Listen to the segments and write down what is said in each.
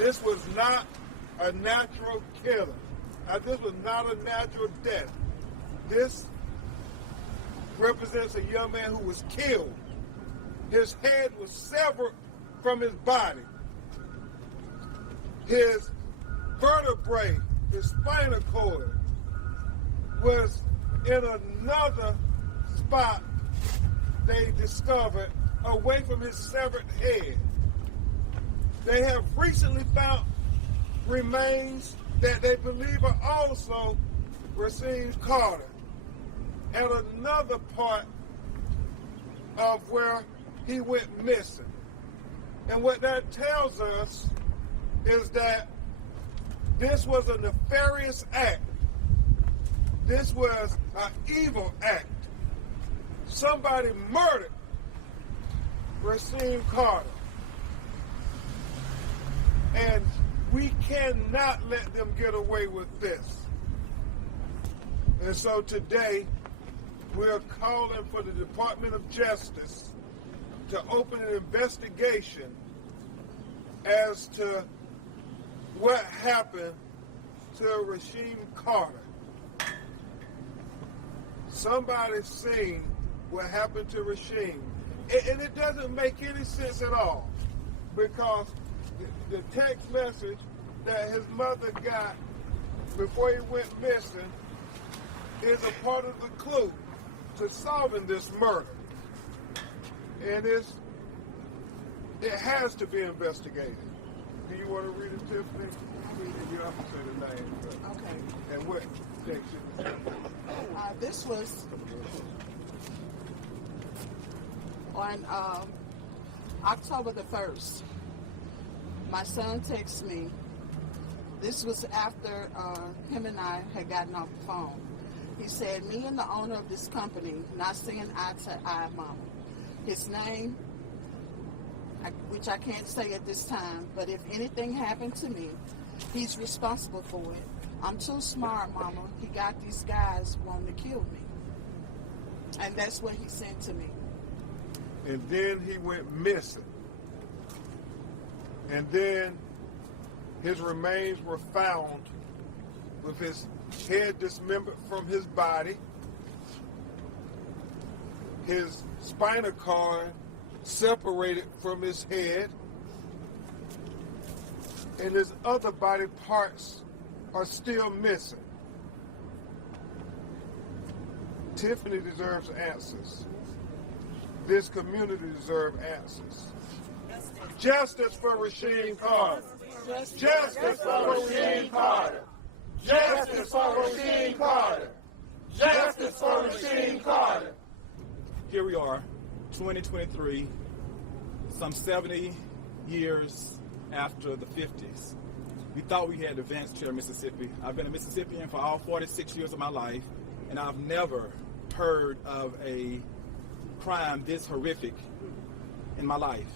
This was not a natural killing. This was not a natural death. This represents a young man who was killed. His head was severed from his body. His vertebrae, his spinal cord, was in another spot they discovered away from his severed head. They have recently found remains that they believe are also Rasheem Carter at another part of where he went missing. And what that tells us is that this was a nefarious act. This was an evil act. Somebody murdered Rasheem Carter. And we cannot let them get away with this. And so today, we're calling for the Department of Justice to open an investigation as to what happened to Rasheem Carter. Somebody's seen what happened to Rasheem. And it doesn't make any sense at all, because the text message that his mother got before he went missing is a part of the clue to solving this murder. And it has to be investigated. Do you want to read it, Tiffany? You don't have to say the name. But. Okay. And what section? This was on October the 1st. My son texted me. This was after him and I had gotten off the phone. He said, me and the owner of this company not seeing eye to eye, Mama. His name, which I can't say at this time, but if anything happened to me, he's responsible for it. I'm too smart, Mama. He got these guys wanting to kill me. And that's what he sent to me. And then he went missing. And then his remains were found with his head dismembered from his body, his spinal cord separated from his head, and his other body parts are still missing. Tiffany deserves answers. This community deserves answers. Justice for Rasheem Carter. Justice for Rasheem Carter. Justice for Rasheem Carter. Justice for Rasheem Carter. Here we are, 2023, some 70 years after the 50s. We thought we had advanced here in Mississippi. I've been a Mississippian for all 46 years of my life, and I've never heard of a crime this horrific in my life.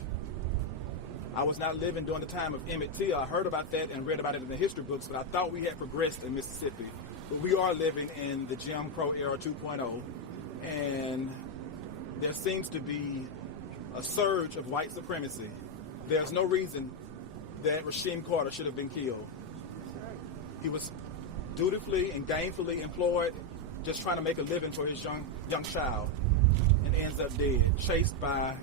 I was not living during the time of Emmett Till. I heard about that and read about it in the history books, but I thought we had progressed in Mississippi. But we are living in the Jim Crow era 2.0, and there seems to be a surge of white supremacy. There's no reason that Rasheem Carter should have been killed. He was dutifully and gainfully employed, just trying to make a living for his young child, and ends up dead, chased by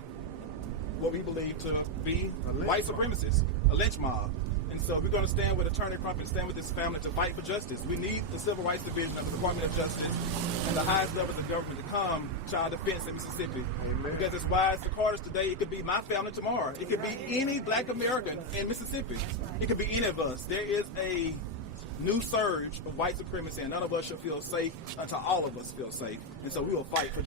what we believe to be white supremacists, a lynch mob. And so we're going to stand with Attorney Crumpet, stand with his family to fight for justice. We need the Civil Rights Division of the Department of Justice and the highest levels of government to come child defense in Mississippi. Amen. Because as wise as the Carters today, it could be my family tomorrow. It could be any black American in Mississippi. It could be any of us. There is a new surge of white supremacy, and none of us should feel safe until all of us feel safe. And so we will fight for